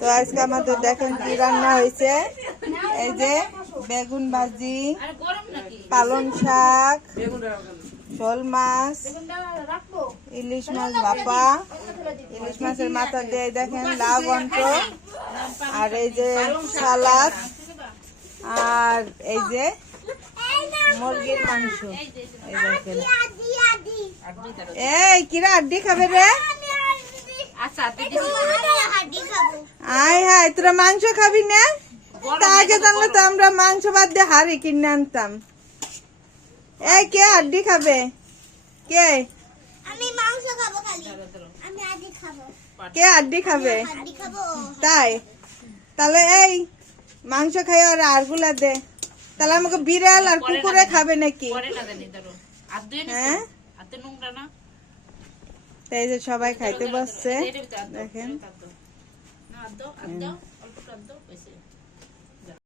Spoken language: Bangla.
তো আজকে আমাদের দেখেন কি রান্না হয়েছে? এই যে বেগুন ভাজি, পালং শাক, শোল মাছ, ইলিশ মাছ ভাপা। ইলিশ মাছের মাথা দিয়ে দেখেন লাউ গন্ট আর এই যে সালাদ, আর এই যে মুরগির মাংস। এই এই, কিরা, আড্ডি খাবে রে? আয় হায় তোরা মাংস খাবি না? তা আগে জানলে তো আমরা মাংস বাদ দিয়ে হাড়ি কিনে আনতাম। এই কে আড্ডি খাবে? কে? আমি মাংস খাব খালি। আমি আদি খাব। কে আড্ডি খাবে? তাই? তাহলে এই মাংস খাই আর আরগুলা দে। তাহলে আমাকে বিড়াল আর কুকুরে খাবে। নাকি? হ্যাঁ? তো এই যে সবাই খাইতে বসছে দেখেন